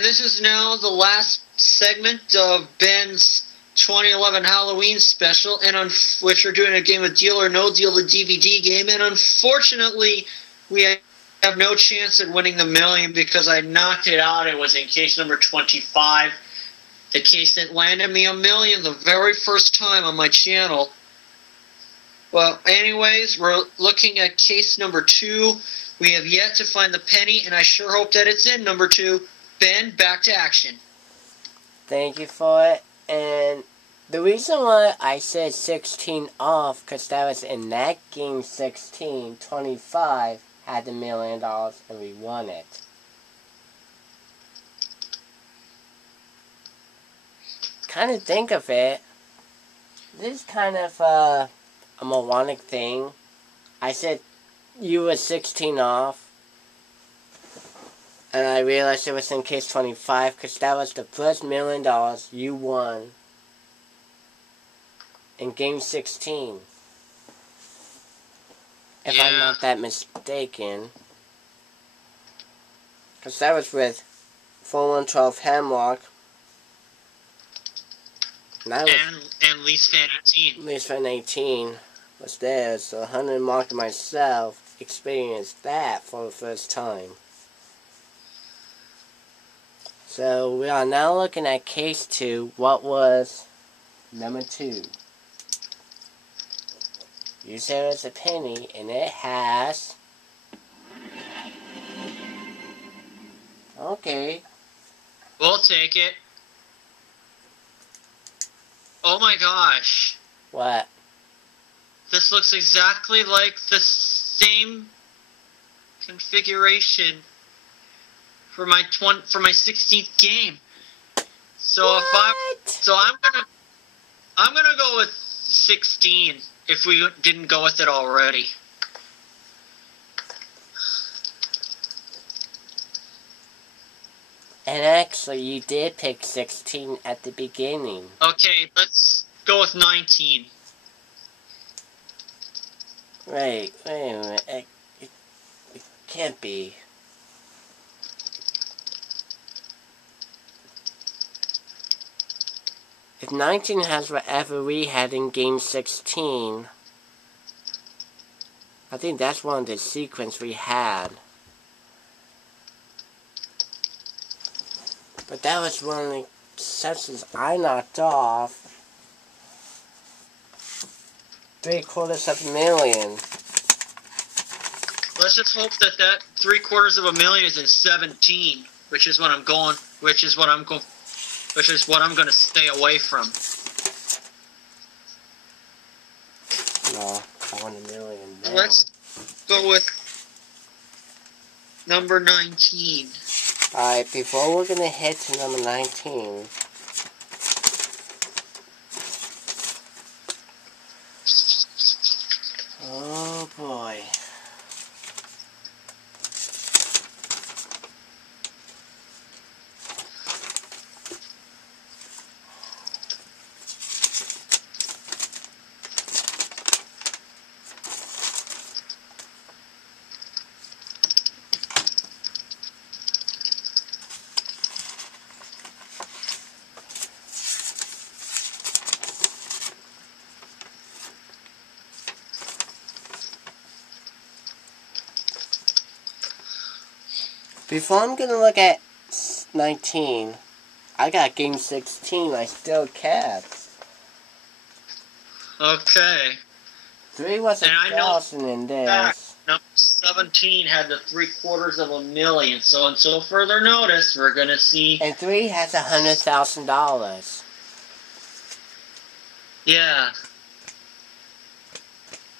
And this is now the last segment of Ben's 2011 Halloween special, and which we're doing a game of Deal or No Deal, the DVD game, and unfortunately, we have no chance at winning the million because I knocked it out. It was in case number 25, the case that landed me a million the very first time on my channel. Well, anyways, we're looking at case number 2. We have yet to find the penny, and I sure hope that it's in number 2. Ben, back to action. Thank you for it. And the reason why I said 16 off, because that was in that game 16, 25 had the $1 million, and we won it. Kind of think of it, this is kind of a moronic thing. I said you were 16 off, and I realized it was in case 25 because that was the first $1 million you won in game 16. If I'm not that mistaken. Because that was with 4112 Hemlock. And Lease Fan 18. Lease Fan 18 was there, so 100 Mark and myself experienced that for the first time. So we are now looking at case 2. What was number 2? You said it's a penny, and it has... Okay. We'll take it. Oh my gosh. What? This looks exactly like the same configuration for my 16th game. So what? I'm gonna go with 16 if we didn't go with it already. And actually, you did pick 16 at the beginning. Okay, let's go with 19. Wait a minute. It can't be. If 19 has whatever we had in game 16, I think that's one of the sequence we had. But that was one of the exceptions I knocked off. $750,000. Let's just hope that $750,000 is in 17, which is what I'm going to stay away from. No, I want $1 million now. Let's go with number 19. Alright, before we're gonna head to number 19, oh boy. Before I'm gonna look at 19, I got game 16 I still kept. Okay. 3 was 1,000 in this. Number 17 had the $750,000, so until further notice, we're gonna see. And 3 has $100,000. Yeah.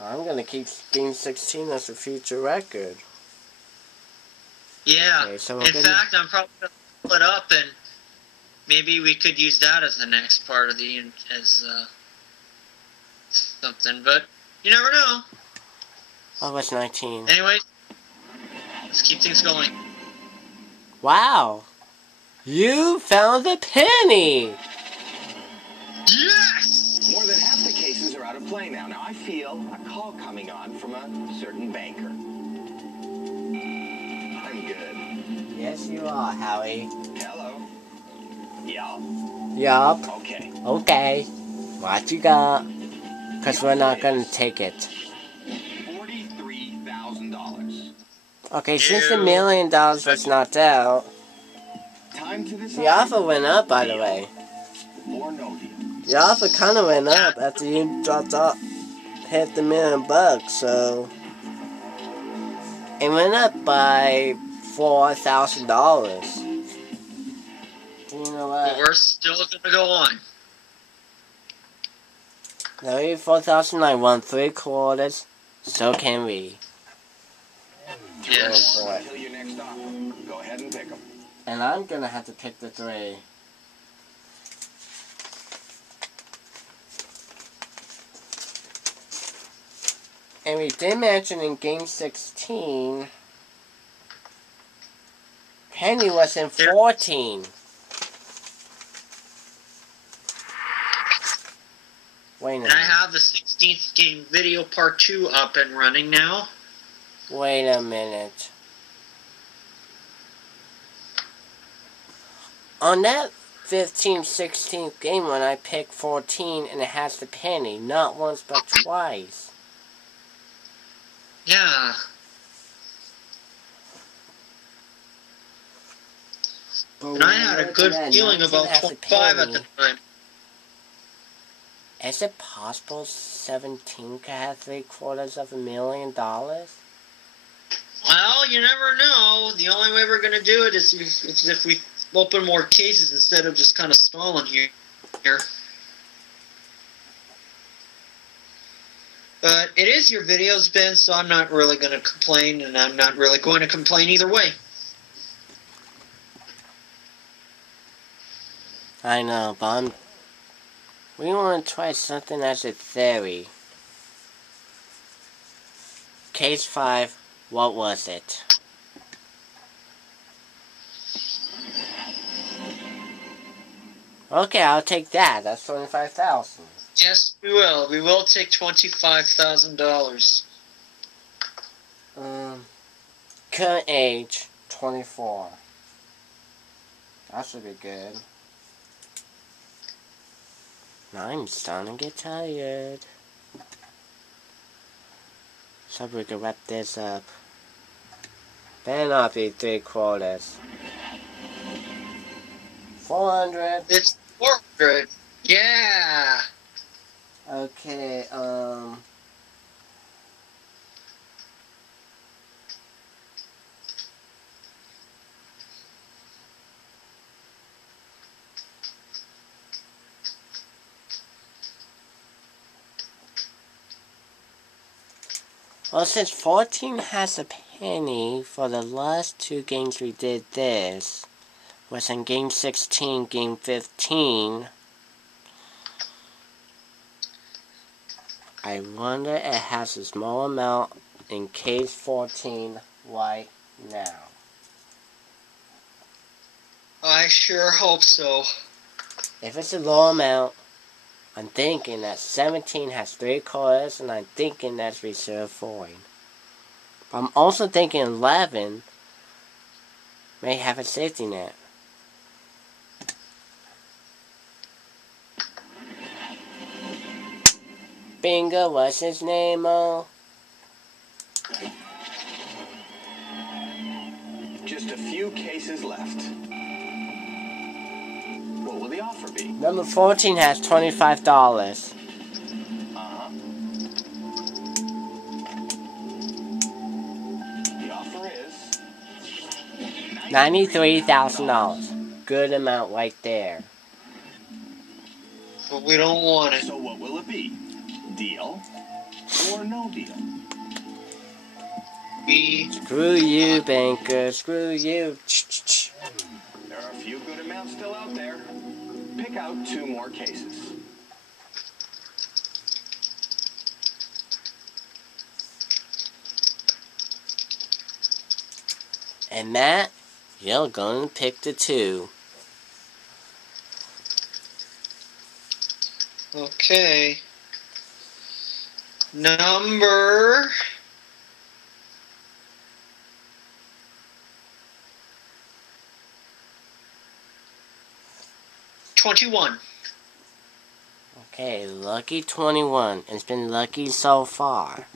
I'm gonna keep game 16 as a future record. Yeah. Okay, so in fact, I'm probably going to pull it up, and maybe we could use that as the next part of the something. But you never know. Oh, what's 19? Anyways, let's keep things going. Wow! You found the penny! Yes! More than half the cases are out of play now. Now I feel a call coming on from a certain banker. I'm good. Yes, you are, Howie. Hello. Yeah. Yup. Okay. Okay. What you got? Because we're not going to take it. $43,000. Okay, since the $1 million was knocked out, Time to decide. the offer went up, by the way. Or no deal. The offer kind of went up after you dropped off, hit the $1 million, so it went up by $4,000. You know what? But we're still going to go on. No, 4,000, I won 3/4. So can we. Yes. Oh boy. Until your next offer. Go ahead and pick them. And I'm gonna have to pick the 3. And we did mention in game 16, Penny was in 14. Wait a And I minute. have the 16th game video part 2 up and running now. Wait a minute. On that 15th, 16th game when I picked 14 and it has the penny, not once but twice. Yeah. And I had a good feeling about 25 at the time. Is it possible 17 could have $750,000? Well, you never know. The only way we're going to do it is if we open more cases instead of just kind of stalling here. But it is your videos, Ben, so I'm not really going to complain, and I'm not really going to complain either way. I know, but we want to try something as a theory. Case 5, what was it? Okay, I'll take that. That's $25,000. Yes, we will. We will take $25,000. Current age, 24. That should be good. I'm starting to get tired. So we can wrap this up. Better not be 3/4. 400. It's 400. Yeah. Okay, well, since 14 has a penny, for the last 2 games we did this, was in game 16, game 15. I wonder it has a small amount in case 14 right now. I sure hope so. If it's a low amount, I'm thinking that 17 has 3/4, and I'm thinking that's reserved foreign. But I'm also thinking 11 may have a safety net. Bingo, what's his name, oh? Just a few cases left. What will the offer be? Number 14 has $25. Uh-huh. The offer is $93,000. Good amount right there. But we don't want it. So what will it be? Deal or no deal? Screw you, banker. Screw you. There are a few good amounts still out there. Pick out 2 more cases. And Matt, you're going to pick the 2. Okay. Number... 21. Okay, lucky 21. It's been lucky so far.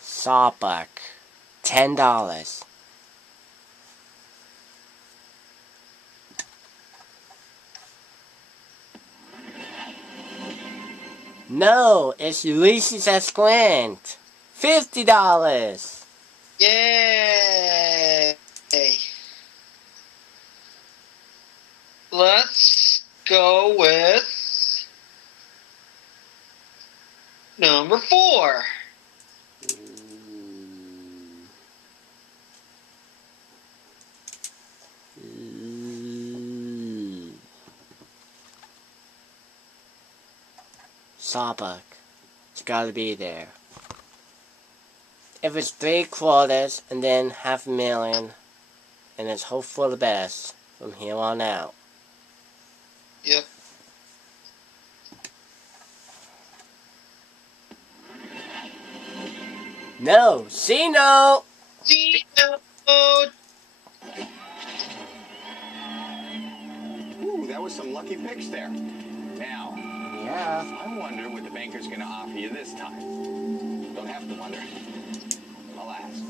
Sawbuck, $10. No, it's Ulysses S. Grant. $50. Yay! Let's go with number 4. Sawbuck. It's gotta be there. If it's 3/4 and then $500,000, and it's hope for the best from here on out. Yep. No! C-no! Ooh, that was some lucky picks there. Now, Yeah. I wonder what the banker's going to offer you this time. Don't have to wonder. I'll ask.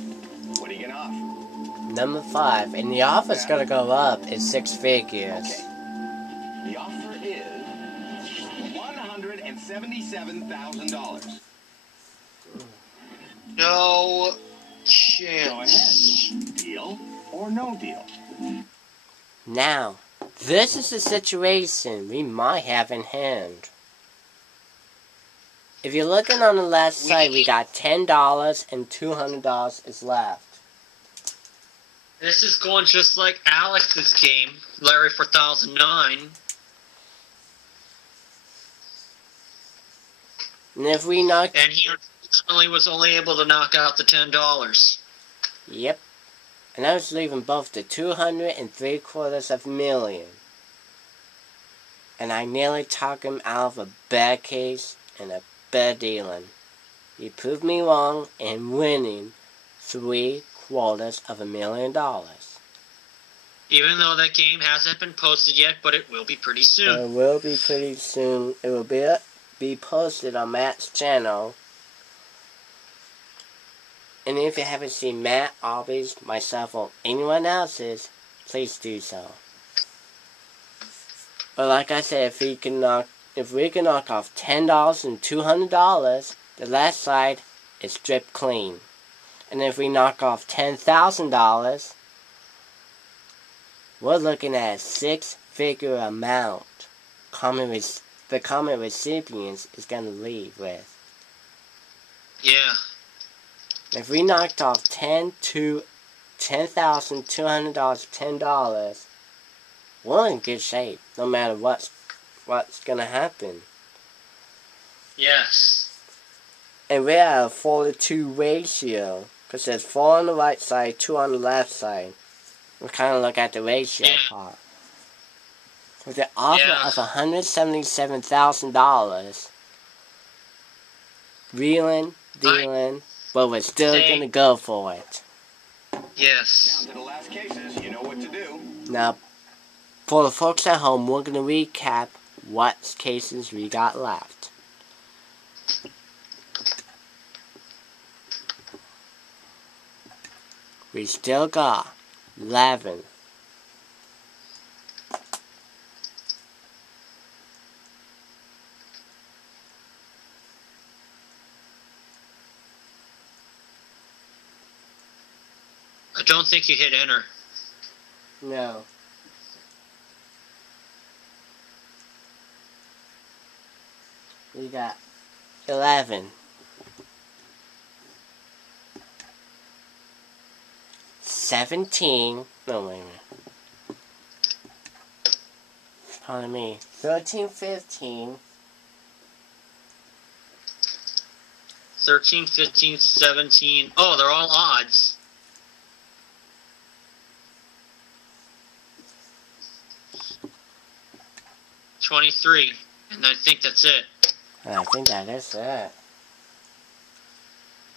What are you going to offer? Number 5. And the offer's gonna go up in 6 figures. Okay. The offer is $177,000. No Go chance. ahead. Deal or no deal? Now, this is the situation we might have in hand. If you're looking on the left side, we got $10 and $200 is left. This is going just like Alex's game, Larry 4009. And if we knock... And he unfortunately was only able to knock out the $10. Yep. And I was leaving both the 203/4 and I nearly talked him out of a bad case and a bad dealing. He proved me wrong and winning $750,000. Even though that game hasn't been posted yet, but it will be pretty soon. It will be pretty soon. It will be posted on Matt's channel. And if you haven't seen Matt, Aubrey's, myself, or anyone else's, please do so. But like I said, if we can knock off $10 and $200, the left side is stripped clean. And if we knock off $10,000, we're looking at a 6-figure amount the common recipients is going to leave with. Yeah. If we knocked off $10,200, we're in good shape, no matter what's going to happen. Yes. And we're at a 4-to-2 ratio, because there's 4 on the right side, 2 on the left side. We kind of look at the ratio part. With the offer of $177,000, reeling, dealing, but we're still going to go for it. Yes. Down to the last cases, you know what to do. Now, for the folks at home, we're going to recap what cases we got left. We still got 11. I don't think you hit enter. No. We got 11. 17. No, wait a minute. Pardon me. 13, 15. 13, 15, 17. Oh, they're all odds. 23. And I think that's it. I think that is it.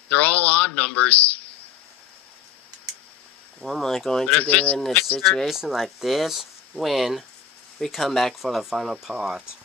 They're all odd numbers. What am I going But to if do it's in a next turn- situation like this when we come back for the final part?